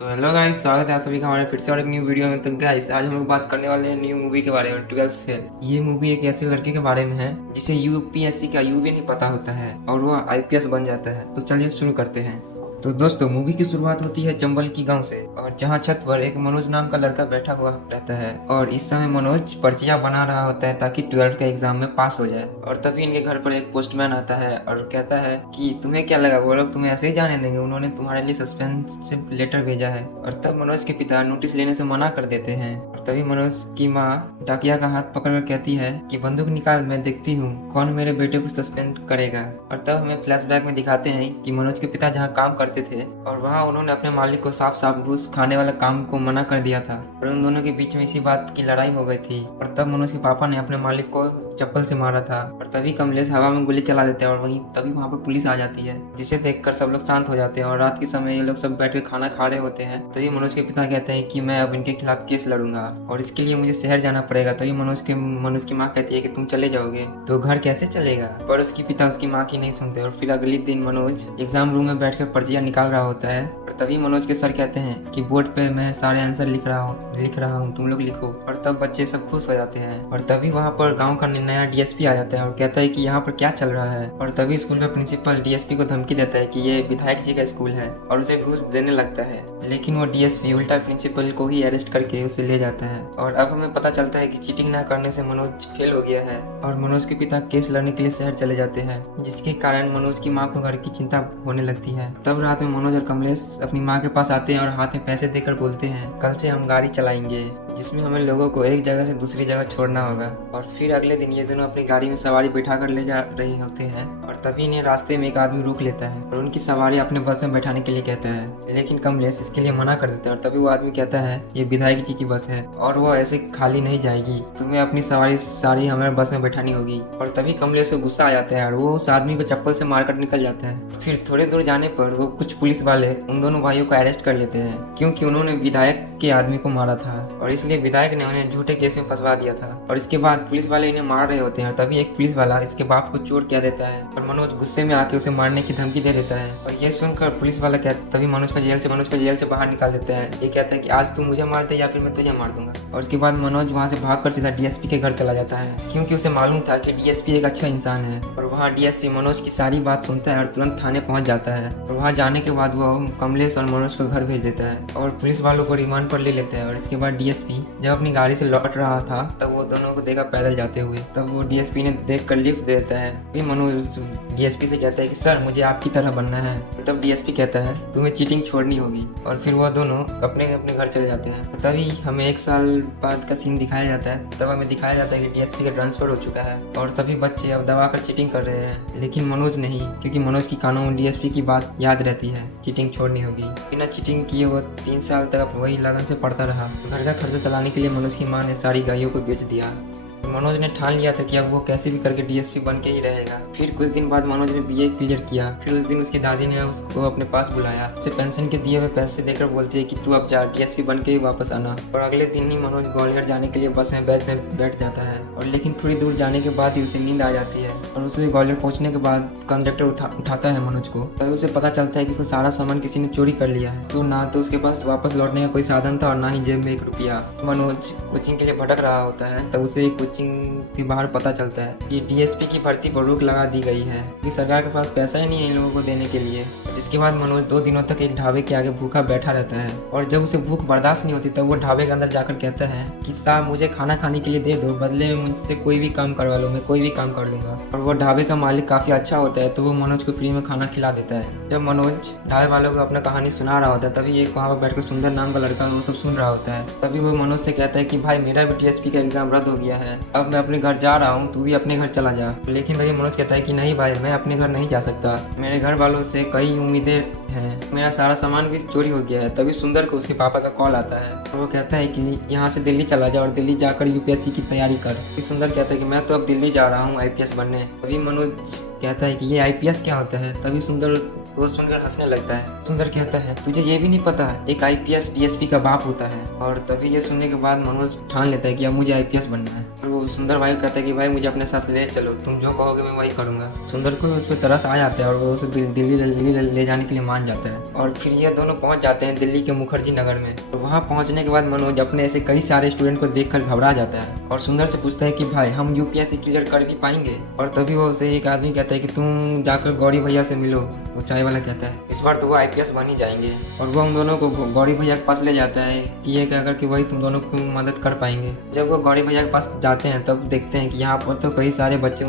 Hello guys, स्वागत है आप सभी का हमारे फिर से और एक न्यू वीडियो में। तो गाइस आज हम लोग बात करने वाले हैं न्यू मूवी के बारे में, 12th फेल। ये मूवी एक ऐसे लड़के के बारे में है जिसे यूपीएससी का यू भी नहीं पता होता है और वो आईपीएस बन जाता है। तो चलिए शुरू करते हैं। तो दोस्तों, मूवी की शुरुआत होती है चंबल की गांव से, और जहां छत पर एक मनोज नाम का लड़का बैठा हुआ रहता है। और इस समय मनोज पर्चियां बना रहा होता है ताकि 12th के एग्जाम में पास हो जाए। और तभी इनके घर पर एक पोस्टमैन आता है और कहता है कि तुम्हें क्या लगा वो लोग तुम्हें ऐसे ही जाने देंगे, उन्होंने तुम्हारे लिए सस्पेंस लेटर भेजा है। और तब मनोज के पिता नोटिस लेने से मना कर देते हैं। और तभी मनोज की माँ डाकिया का हाथ पकड़कर कहती है कि बंदूक निकाल, मैं देखती हूँ कौन मेरे बेटे को सस्पेंड करेगा। और तब हमें फ्लैशबैक में दिखाते हैं कि मनोज के पिता जहाँ काम करते थे और वहाँ उन्होंने अपने मालिक को साफ साफ घूस खाने वाला काम को मना कर दिया था और उन दोनों के बीच में इसी बात की लड़ाई हो गई थी। और तब मनोज के पापा ने अपने मालिक को चप्पल से मारा था। और तभी कमलेश हवा में गोली चला देते हैं और तभी वहाँ पर पुलिस आ जाती है, जिसे देखकर सब लोग शांत हो जाते हैं। और रात के समय ये लोग सब बैठ कर खाना खा रहे होते हैं। तभी मनोज के पिता कहते हैं कि मैं अब इनके खिलाफ केस लड़ूंगा और इसके लिए मुझे शहर जाना पड़ेगा। तभी मनोज की माँ कहती है कि तुम चले जाओगे तो घर कैसे चलेगा। पर उसके पिता उसकी माँ की नहीं सुनते। और फिर अगले दिन मनोज एग्जाम रूम में बैठकर पर्चियां निकाल रहा होता है। और तभी मनोज के सर कहते हैं कि बोर्ड पे मैं सारे आंसर लिख रहा हूँ, तुम लोग लिखो। और तब बच्चे सब खुश हो जाते हैं। और तभी वहाँ पर गांव का नया डीएसपी आ जाता है और कहता है कि यहाँ पर क्या चल रहा है। और तभी स्कूल का प्रिंसिपल डीएसपी को धमकी देता है कि ये विधायक जी का स्कूल है और उसे घूस देने लगता है। लेकिन वो डीएसपी उल्टा प्रिंसिपल को ही अरेस्ट करके उसे ले जाता है। और अब हमें पता चलता है कि चीटिंग ना करने से मनोज फेल हो गया है। और मनोज के पिता केस लड़ने के लिए शहर चले जाते हैं, जिसके कारण मनोज की माँ को घर की चिंता होने लगती है। तब रात में मनोज और कमलेश अपनी माँ के पास आते हैं और हाथ में पैसे देकर बोलते हैं कल से हम गाड़ी चलाएंगे, जिसमें हमें लोगों को एक जगह से दूसरी जगह छोड़ना होगा। और फिर अगले दिन ये दोनों अपनी गाड़ी में सवारी बैठा कर ले जा रहे होते हैं। और तभी इन्हें रास्ते में एक आदमी रोक लेता है और उनकी सवारी अपने बस में बैठाने के लिए कहता है, लेकिन कमलेश इसके लिए मना कर देता है। और तभी वो आदमी कहता है ये विधायक जी की बस है और वो ऐसे खाली नहीं जाएगी, तुम्हें अपनी सवारी सारी हमारे बस में बैठानी होगी। और तभी कमलेश को गुस्सा आ जाता है और वो उस आदमी को चप्पल से मारकर निकल जाता है। फिर थोड़े दूर जाने पर वो कुछ पुलिस वाले उन दोनों भाइयों को अरेस्ट कर लेते हैं, क्योंकि उन्होंने विधायक के आदमी को मारा था और इसलिए विधायक ने उन्हें झूठे केस में फंसवा दिया था। और इसके बाद पुलिस वाले इन्हें मार रहे होते हैं। तभी एक पुलिस वाला इसके बाप को चोर कह देता है और मनोज गुस्से में आके उसे मारने की धमकी दे देता है। और ये सुनकर पुलिस वाला तभी मनोज को जेल से बाहर निकाल देता है। ये कहता है कि आज तू मुझे मार दे या फिर मैं तुझे मार दूंगा। और उसके बाद मनोज वहाँ से भागकर सीधा डीएसपी के घर चला जाता है, क्योंकि उसे मालूम था कि डीएसपी एक अच्छा इंसान है। और वहाँ डीएसपी मनोज की सारी बात सुनता है और तुरंत थाने पहुँच जाता है। और वहाँ जाने के बाद वो कमलेश और मनोज को घर भेज देता है और पुलिस वालों को रिमांड पर ले लेता है। और इसके बाद डीएसपी जब अपनी गाड़ी से लौट रहा था तब वो दोनों को देखा पैदल जाते हुए। तब वो डीएसपी ने देखकर लिफ्ट दे देता है। फिर मनोज डीएसपी से कहता है कि सर मुझे आपकी तरह बनना है। तब डीएसपी कहता है तुम्हें चीटिंग छोड़नी होगी। और फिर वो दोनों अपने अपने घर चले जाते हैं। तभी हमें 1 साल बाद का सीन दिखाया जाता है। तब हमें दिखाया जाता है कि डीएसपी का ट्रांसफर हो चुका है और सभी बच्चे अब दबा कर चीटिंग कर रहे हैं, लेकिन मनोज नहीं, क्योंकि मनोज की कानों में डीएसपी की बात याद रहती है, चीटिंग छोड़नी होगी। बिना चीटिंग किए वो 3 साल तक वही लगन से पढ़ता रहा। घर का खर्चा चलाने के लिए मनोज की माँ ने सारी गायों को बेच दिया। मनोज ने ठान लिया था कि अब वो कैसे भी करके डीएसपी बन के ही रहेगा। फिर कुछ दिन बाद मनोज ने बीए क्लियर किया। फिर उस दिन उसकी दादी ने उसको अपने पास बुलाया, उसे पेंशन के दिए हुए पैसे देकर बोलती है कि तू अब जा, डीएसपी बन के ही वापस आना। और अगले दिन ही मनोज ग्वालियर जाने के लिए बस में बैठ जाता है। और लेकिन थोड़ी दूर जाने के बाद ही उसे नींद आ जाती है। और उसे ग्वालियर पहुंचने के बाद कंडक्टर उठाता है मनोज को। तभी उसे पता चलता है कि उसका सारा सामान किसी ने चोरी कर लिया है। तो ना तो उसके पास वापस लौटने का कोई साधन था और ना ही जेब में 1 रुपया। मनोज कोचिंग के लिए भटक रहा होता है। तब उसे कोचिंग के बाहर पता चलता है कि डीएसपी की भर्ती पर रोक लगा दी गई है, कि सरकार के पास पैसा ही नहीं है इन लोगों को देने के लिए। जिसके बाद मनोज 2 दिनों तक एक ढाबे के आगे भूखा बैठा रहता है। और जब उसे भूख बर्दाश्त नहीं होती तब वो ढाबे के अंदर जाकर कहता है कि साहब मुझे खाना खाने के लिए दे दो, बदले में मुझसे कोई भी काम करवा लो, मैं कोई भी काम कर लूंगा। और वो ढाबे का मालिक काफी अच्छा होता है तो वो मनोज को फ्री में खाना खिला देता है। जब मनोज ढाबे वालों को अपना कहानी सुना रहा होता है तभी एक वहाँ पर बैठकर सुंदर नाम का लड़का वो सब सुन रहा होता है। तभी वो मनोज से कहता है कि भाई मेरा भी डीएसपी का एग्जाम रद्द हो गया है, अब मैं अपने घर जा रहा हूँ, तू भी अपने घर चला जा। लेकिन तभी मनोज कहता है कि नहीं भाई, मैं अपने घर नहीं जा सकता, मेरे घर वालों से कई उम्मीदें हैं, मेरा सारा सामान भी चोरी हो गया है। तभी सुंदर को उसके पापा का कॉल आता है और वो कहता है कि यहाँ से दिल्ली चला जा और दिल्ली जाकर यूपीएससी की तैयारी कर। फिर सुंदर कहता है कि मैं तो अब दिल्ली जा रहा हूँ आईपीएस बनने। तभी मनोज कहता है कि ये आईपीएस क्या होता है। तभी सुंदर वो सुनकर हंसने लगता है। सुंदर कहता है, तुझे ये भी नहीं पता एक आईपीएस डीएसपी का बाप होता है। और तभी ये सुनने के बाद मनोज ठान लेता है कि अब मुझे आईपीएस बनना है। और वो सुंदर भाई कहता है कि भाई मुझे अपने साथ ले चलो, तुम जो कहोगे मैं वही करूंगा। सुंदर को उस पर तरस आ जाता है और वो उसे दिल्ली ले जाने के लिए मान जाता है। और फिर ये दोनों पहुंच जाते हैं दिल्ली के मुखर्जी नगर में। और वहाँ पहुंचने के बाद मनोज अपने ऐसे कई सारे स्टूडेंट को देखकर घबरा जाता है और सुंदर से पूछता है कि भाई हम यूपीएससी क्लियर कर भी पाएंगे। और तभी वो उसे एक आदमी कहता है कि तुम जाकर गौरी भैया से मिलो। वो चाय वाला कहता है इस बार तो वो आईपीएस बन ही जाएंगे। और वो उन दोनों को गौरी भैया के पास ले जाता है कि ये कहकर कि वही तुम दोनों की मदद कर पाएंगे। जब वो गौरी भैया के पास जाते हैं तब देखते हैं कि यहाँ पर तो कई सारे बच्चे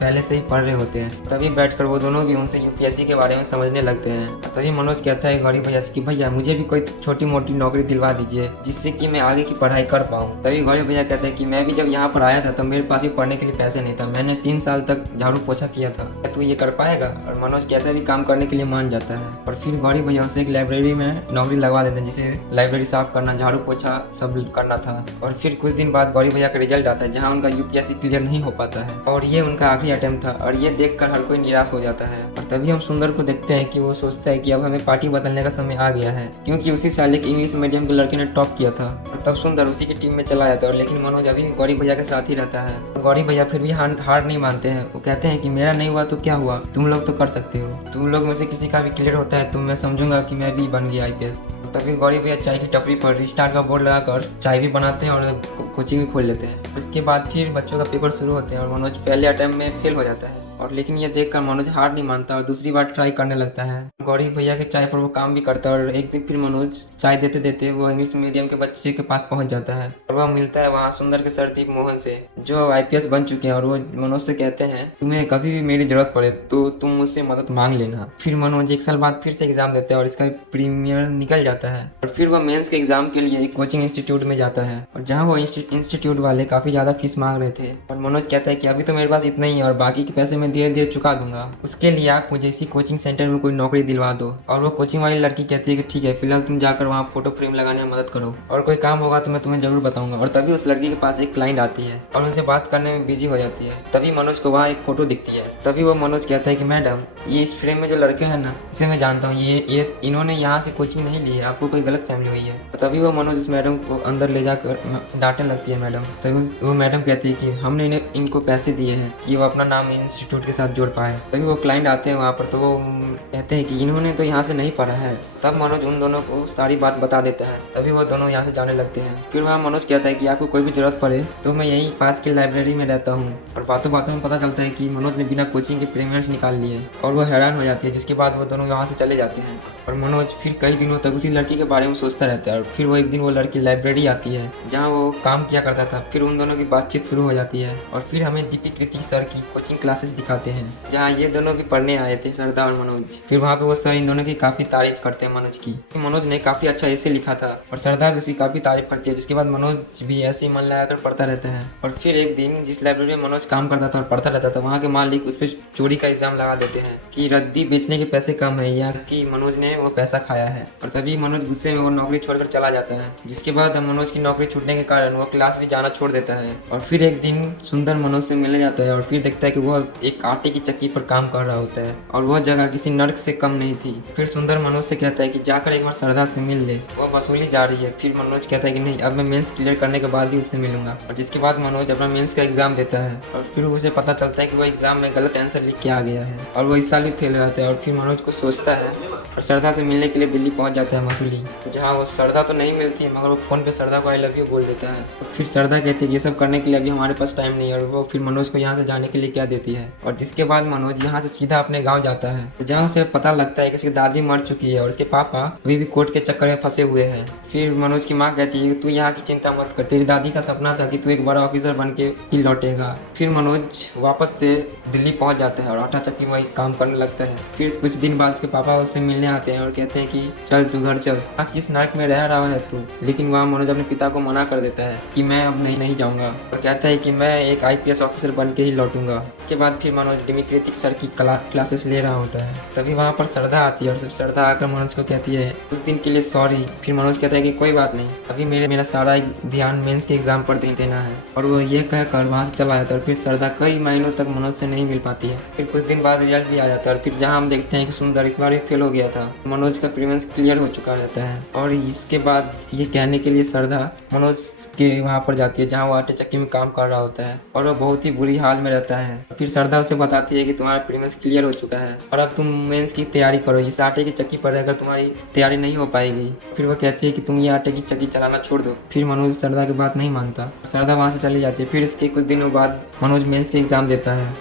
पहले से ही पढ़ रहे होते हैं। तभी बैठकर वो दोनों भी उनसे यूपीएससी के बारे में समझने लगते हैं। तभी मनोज कहता है गौरी भैया से कि भैया मुझे भी कोई छोटी मोटी नौकरी दिलवा दीजिए जिससे कि मैं आगे की पढ़ाई कर पाऊँ। तभी गौरी भैया कहते हैं कि मैं भी जब यहाँ पर आया था तब मेरे पास भी पढ़ने के लिए पैसे नहीं था, मैंने 3 साल तक झाड़ू पोछा किया था, क्या तू ये कर पाएगा? और मनोज कैसा भी काम करने के लिए मान जाता है। और फिर गौरी भैया उसे एक लाइब्रेरी में नौकरी लगवा देते हैं जिसे लाइब्रेरी साफ करना, झाड़ू पोछा सब करना था। और फिर कुछ दिन बाद गौरी भैया का रिजल्ट आता है जहाँ उनका यूपीएससी क्लियर नहीं हो पाता है और ये उनका आखिरी अटेम्प्ट था। और ये देखकर हर कोई निराश हो जाता है। और तभी हम सुंदर को देखते हैं कि वो सोचता है कि अब हमें पार्टी बदलने का समय आ गया है, क्योंकि उसी साल एक इंग्लिश मीडियम के लड़के ने टॉप किया था। और तब सुंदर उसी की टीम में चला जाता है। और लेकिन मनोज अभी गौरी भैया के साथ ही रहता है। गौरी भैया फिर भी हार नहीं मानते हैं। वो कहते हैं कि मेरा नहीं हुआ तो क्या हुआ, तुम लोग तो कर सकते हो, तुम लोग में से किसी का भी क्लियर होता है तो मैं समझूंगा कि मैं भी बन गया आईपीएस। तभी गौरी भैया चाय की टपरी पर रिस्टार्ट का बोर्ड लगाकर चाय भी बनाते हैं और कोचिंग भी खोल लेते हैं। इसके बाद फिर बच्चों का पेपर शुरू होते हैं और मनोज पहले अटेम्प्ट में फेल हो जाता है। और लेकिन ये देखकर मनोज हार नहीं मानता और दूसरी बार ट्राई करने लगता है। गौरी भैया के चाय पर वो काम भी करता है। और एक दिन फिर मनोज चाय देते देते वो इंग्लिश मीडियम के बच्चे के पास पहुंच जाता है और वह मिलता है वहाँ सुंदर के सर दीप मोहन से जो आईपीएस बन चुके हैं। और वो मनोज से कहते हैं तुम्हें कभी भी मेरी जरूरत पड़े तो तुम मुझसे मदद मांग लेना। फिर मनोज 1 साल बाद फिर से एग्जाम देते हैं और इसका प्रीमियर निकल जाता है। और फिर वह मेंस के एग्जाम के लिए एक कोचिंग इंस्टीट्यूट में जाता है और जहाँ वो इंस्टीट्यूट वाले काफी ज्यादा फीस मांग रहे थे। और मनोज कहता है कि अभी तो मेरे पास इतना ही है और बाकी के पैसे मैं धीरे धीरे चुका दूंगा, उसके लिए आप मुझे इसी कोचिंग सेंटर में कोई नौकरी दिलवा दो। और वो कोचिंग वाली लड़की कहती है कि ठीक है, फिलहाल तुम जाकर वहाँ फोटो फ्रेम लगाने में मदद करो और कोई काम होगा तो मैं तुम्हें जरूर बताऊंगा। और तभी उस लड़की के पास एक क्लाइंट आती है और उनसे बात करने में बिजी हो जाती है। तभी मनोज को वहाँ एक फोटो दिखती है। तभी वो मनोज कहता है कि मैडम ये इस फ्रेम में जो लड़के हैं ना, इसे मैं जानता हूँ, ये इन्होंने यहाँ से कोचिंग नहीं ली है, आपको कोई गलत फहमी हुई है। तभी वो मनोज उस मैडम को अंदर ले जाकर डांटने लगती है मैडम। तभी वो मैडम कहती है कि हमने इनको पैसे दिए हैं कि वो अपना नाम इंस्टीट्यूट के साथ जोड़ पाए। तभी वो क्लाइंट आते हैं वहाँ पर तो वो कहते हैं कि इन्होंने तो यहाँ से नहीं पढ़ा है। तब मनोज उन दोनों को सारी बात बता देता है। तभी वो दोनों यहाँ से जाने लगते हैं। फिर वहाँ मनोज कहता है कि आपको कोई भी जरूरत पड़े तो मैं यहीं पास की लाइब्रेरी में रहता हूँ। और बातों बातों में पता चलता है कि मनोज ने बिना कोचिंग के प्रीमियर्स निकाल लिए और वो हैरान हो जाती है। जिसके बाद वो दोनों वहाँ से चले जाते हैं और मनोज फिर कई दिनों तक उसी लड़की के बारे में सोचता रहता है। और फिर वो एक दिन वो लड़की लाइब्रेरी आती है जहाँ वो काम किया करता था। फिर उन दोनों की बातचीत शुरू हो जाती है और फिर हमें दीपी कृति सर की कोचिंग क्लासेस दिखाते हैं जहाँ ये दोनों भी पढ़ने आए थे, श्रद्धा और मनोज। फिर वहाँ पे वो सर इन दोनों की काफी तारीफ करते हैं मनोज की। मनोज ने काफी अच्छा ऐसे लिखा था और श्रद्धा भी उसकी काफी तारीफ करती है। जिसके बाद मनोज भी ऐसे ही मन लगाकर पढ़ता रहता है। और फिर एक दिन जिस लाइब्रेरी में मनोज काम करता था और पढ़ता रहता था, वहाँ के मालिक उस पर चोरी का इल्जाम लगा देते हैं कि रद्दी बेचने के पैसे कम है या कि मनोज ने वो पैसा खाया है। और तभी मनोज गुस्से में वो नौकरी छोड़कर चला जाता है। जिसके बाद मनोज की नौकरी छूटने के कारण वो क्लास भी जाना छोड़ देता है। और फिर एक दिन सुंदर मनोज से मिलने जाता है और फिर देखता है कि वो एक आटे की चक्की पर काम कर रहा होता है और वह जगह किसी नर्क से कम नहीं थी। फिर सुंदर मनोज से कहता है कि जाकर एक बार श्रद्धा से मिल ले, वो वसूली जा रही है। फिर मनोज कहता है कि नहीं, अब मैं मेंस क्लियर करने के बाद ही उससे मिलूंगा। और जिसके बाद मनोज अपना मेंस का एग्जाम देता है और फिर उसे पता चलता है कि वह एग्जाम में गलत आंसर लिख के आ गया है और वो इस साल भी फेल हो जाता है। और फिर मनोज कुछ सोचता है और श्रद्धा से मिलने के लिए दिल्ली पहुंच जाता है मसूली, जहाँ वो श्रद्धा तो नहीं मिलती है मगर वो फोन पे श्रद्धा को आई लव यू बोल देता है। और फिर श्रद्धा कहती है ये सब करने के लिए अभी हमारे पास टाइम नहीं है। और वो फिर मनोज को यहाँ से जाने के लिए क्या देती है। और जिसके बाद मनोज यहाँ से सीधा अपने गाँव जाता है जहाँ उसे पता लगता है कि उसकी दादी मर चुकी है और उसके पापा अभी भी कोर्ट के चक्कर में फंसे हुए हैं। फिर मनोज की माँ कहती है तू यहाँ की चिंता मत कर, तेरी दादी का सपना था कि तू एक बड़ा ऑफिसर बन के ही लौटेगा। फिर मनोज वापस से दिल्ली पहुंच जाता है और आटा चक्की में काम करने लगता है। फिर कुछ दिन बाद उसके पापा उससे मिलने आते हैं और कहते हैं कि चल तू घर चल, किस नर्क में रह रहा है तू। लेकिन वहाँ मनोज अपने पिता को मना कर देता है कि मैं अब नहीं जाऊँगा और कहता है कि मैं एक आईपीएस ऑफिसर बन के ही लौटूंगा। उसके बाद फिर मनोज डिमिक्रेटिक सर की क्लासेस ले रहा होता है। तभी वहाँ पर श्रद्धा आती है और श्रद्धा आकर मनोज को कहती है उस दिन के लिए सॉरी। फिर मनोज कहता है कि कोई बात नहीं, अभी मेरा सारा ध्यान मेंस के एग्जाम पर देना है। और वो ये कहकर वहाँ से चला जाता है। और फिर श्रद्धा कई महीनों तक मनोज से नहीं मिल पाती है। फिर कुछ दिन बाद रिजल्ट भी आ जाता है और फिर जहाँ हम देखते हैं कि सुंदर इस बार भी फेल हो गया था। मनोज का प्रीलिम्स क्लियर हो चुका रहता है और इसके बाद ये कहने के लिए श्रद्धा मनोज के वहाँ पर जाती है जहाँ वो आटे चक्की में काम कर रहा होता है और वो बहुत ही बुरी हाल में रहता है। फिर श्रद्धा उसे बताती है कि तुम्हारा प्रीलिम्स क्लियर हो चुका है और अब तुम मेंस की तैयारी करो, इस आटे की चक्की पर रहकर तुम्हारी तैयारी नहीं हो पाएगी। फिर वो कहती है कि तुम ये आटे की चक्की चलाना छोड़ दो। फिर मनोज श्रद्धा की बात नहीं मानता, श्रद्धा वहाँ से चली जाती है। फिर इसके कुछ दिनों बाद मनोज मेंस के एग्जाम देता है।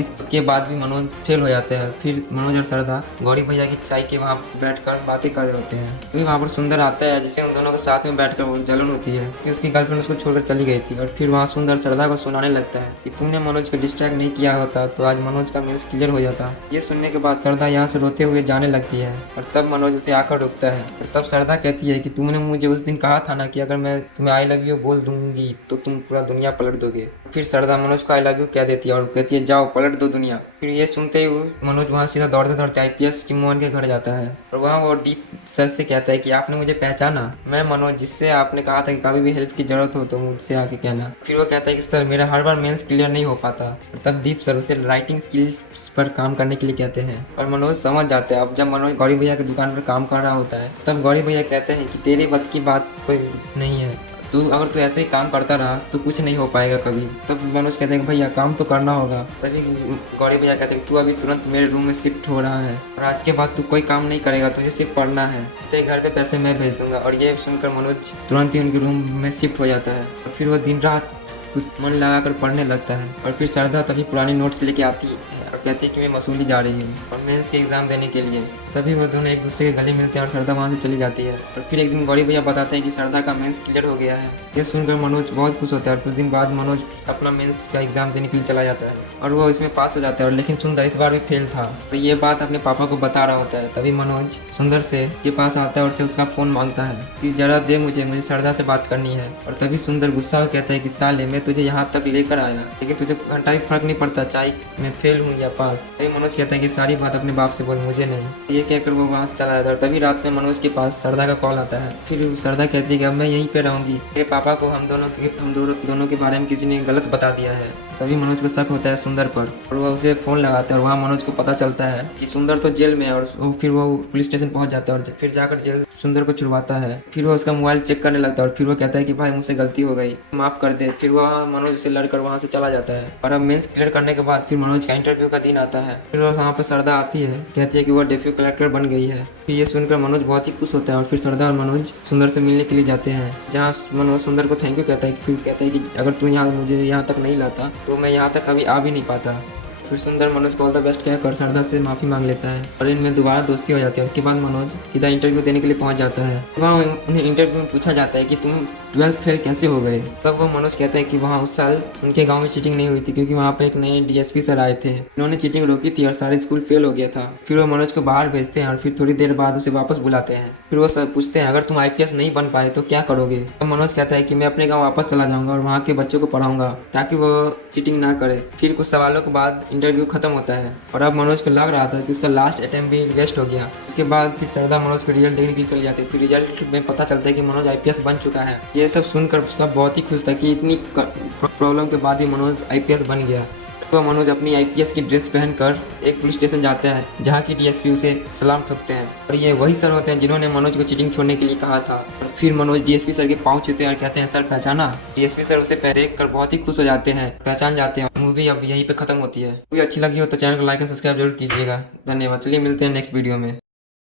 इसके बाद भी मनोज फेल हो जाते हैं। फिर मनोज और श्रद्धा गौरी भैया की चाय के वहाँ बैठकर बातें कर रहे होते हैं। फिर वहाँ पर सुंदर आता है जिससे उन दोनों के साथ में बैठकर जलन होती है कि उसकी गर्लफ्रेंड उसको छोड़कर चली गई थी। और फिर वहाँ सुंदर श्रद्धा को सुनाने लगता है कि तुमने मनोज को डिस्ट्रैक्ट नहीं किया होता तो आज मनोज का मेंस क्लियर हो जाता। ये सुनने के बाद श्रद्धा यहाँ से रोते हुए जाने लगती है और तब मनोज उसे आकर रोकता है। और तब श्रद्धा कहती है कि तुमने मुझे उस दिन कहा था ना कि अगर मैं तुम्हें आई लव यू बोल दूंगी तो तुम पूरा दुनिया पलट दोगे। फिर श्रद्धा मनोज को आई लव यू कह देती है और कहती है जाओ पलट दो दुनिया। फिर ये सुनते ही मनोज वहाँ सीधा दौड़ते दौड़ते आईपीएस की मोहन के घर जाता है और वहाँ वो डीप सर से कहता है कि आपने मुझे पहचाना, मैं मनोज जिससे आपने कहा था कि कभी भी हेल्प की जरूरत हो तो मुझसे आके कहना। फिर वो कहता है कि सर मेरा हर बार मेंस क्लियर नहीं हो पाता। और तब दीप सर उसे राइटिंग स्किल्स पर काम करने के लिए कहते हैं और मनोज समझ जाते हैं। अब जब मनोज गौरी भैया की दुकान पर काम कर रहा होता है तब गौरी भैया कहते हैं कि तेरे बस की बात कोई नहीं है, अगर तू ऐसे ही काम करता रहा तो कुछ नहीं हो पाएगा कभी। तब मनोज कहते हैं कि भैया काम तो करना होगा। तभी गौरी भैया कहते हैं कि तू अभी तुरंत मेरे रूम में शिफ्ट हो रहा है और आज के बाद तू कोई काम नहीं करेगा, तुझे सिर्फ पढ़ना है, तेरे घर पे पैसे मैं भेज दूंगा। और ये सुनकर मनोज तुरंत ही उनके रूम में शिफ्ट हो जाता है और फिर वो दिन रात कुछ मन लगाकर पढ़ने लगता है। और फिर श्रद्धा तभी पुरानी नोट्स लेके आती है और कहती है कि मैं मसूली जा रही हूँ और मेंस के एग्जाम देने के लिए। तभी वो दोनों एक दूसरे के गले मिलते हैं और श्रद्धा वहाँ से चली जाती है। और फिर एक दिन गौरी भैया बताते हैं कि श्रद्धा का मेंस क्लियर हो गया है। ये सुनकर मनोज बहुत खुश होता है और कुछ दिन बाद मनोज अपना मेंस का एग्जाम देने के लिए चला जाता है और वो इसमें पास हो जाता है। और लेकिन सुंदर इस बार भी फेल था और ये बात अपने पापा को बता रहा होता है। तभी मनोज सुंदर से के पास आता है और से उसका फ़ोन मांगता है कि जरा दे मुझे श्रद्धा से बात करनी है। और तभी सुंदर गुस्सा हो कहता है कि साले मैं तुझे यहाँ तक लेकर आया लेकिन तुझे घंटा भी फर्क नहीं पड़ता चाहे मैं फेल हूँ या पास। तभी मनोज कहता है कि सारी बात अपने बाप से बोल, मुझे नहीं। ये कहकर वो वहाँ से चला जाता है। तभी रात में मनोज के पास श्रद्धा का कॉल आता है। फिर श्रद्धा कहती है कि अब मैं यहीं पे रहूँगी, मेरे पापा को हम दोनों के बारे में किसी ने गलत बता दिया है। तभी मनोज को शक होता है सुंदर पर और वह उसे फ़ोन लगाता है और वहाँ मनोज को पता चलता है कि सुंदर तो जेल में है। और फिर वो पुलिस स्टेशन पहुँच जाता है और फिर जाकर जेल सुंदर को छुड़वाता है। फिर वो उसका मोबाइल चेक करने लगता है और फिर वो कहता है कि भाई मुझसे गलती हो गई, माफ़ कर दे। फिर वह मनोज से लड़कर वहाँ से चला जाता है। और अब मेंस क्लियर करने के बाद फिर मनोज का इंटरव्यू का दिन आता है। फिर वहाँ पर श्रद्धा आती है, कहती है कि वह डेप्यूटी कलेक्टर बन गई है। फिर ये सुनकर मनोज बहुत ही खुश होता है और फिर श्रद्धा और मनोज सुंदर से मिलने के लिए जाते हैं जहाँ मनोज सुंदर को थैंक यू कहता है। फिर कहता है कि अगर तू मुझे यहाँ तक नहीं लाता तो मैं यहाँ तक कभी आ भी नहीं पाता। फिर सुंदर मनोज को ऑल द बेस्ट कहकर श्रद्धा से माफ़ी मांग लेता है और इनमें दोबारा दोस्ती हो जाती है। उसके बाद मनोज सीधा इंटरव्यू देने के लिए पहुंच जाता है। वहाँ उन्हें इंटरव्यू में पूछा जाता है कि तुम 12th फेल कैसे हो गए। तब वो मनोज कहता है कि वहाँ उस साल उनके गांव में चीटिंग नहीं हुई थी क्योंकि वहाँ पर एक नए डीएसपी सर आए थे, उन्होंने चीटिंग रोकी थी और सारे स्कूल फेल हो गया था। फिर वो मनोज को बाहर भेजते हैं और फिर थोड़ी देर बाद उसे वापस बुलाते हैं। फिर वो सर पूछते हैं अगर तुम आईपीएस नहीं बन पाए तो क्या करोगे। तब मनोज कहता है कि मैं अपने गाँव वापस चला जाऊँगा और वहाँ के बच्चों को पढ़ाऊँगा ताकि वो चीटिंग ना करे। फिर कुछ सवालों के बाद इंटरव्यू खत्म होता है और अब मनोज को लग रहा था कि उसका लास्ट अटेम्प्ट भी वेस्ट हो गया। इसके बाद फिर श्रद्धा मनोज को रिजल्ट देखने के लिए चली जाती है। फिर रिजल्ट में पता चलता है कि मनोज आईपीएस बन चुका है। ये सब सुनकर सब बहुत ही खुश था कि इतनी प्रॉब्लम के बाद भी मनोज आईपीएस बन गया। तो मनोज अपनी आईपीएस की ड्रेस पहनकर एक पुलिस स्टेशन जाता है जहाँ की डीएसपी उसे सलाम ठोकते हैं और ये वही सर होते हैं जिन्होंने मनोज को चीटिंग छोड़ने के लिए कहा था। और फिर मनोज डीएसपी सर के पाँव छूते हैं और कहते हैं सर पहचाना। डीएसपी सर उसे देख कर बहुत ही खुश हो जाते हैं, पहचान जाते हैं। मूवी अब यहीं पे खत्म होती है। मूवी अच्छी लगी हो तो चैनल को लाइक एंड सब्सक्राइब जरूर कीजिएगा। धन्यवाद। चलिए मिलते हैं नेक्स्ट वीडियो में।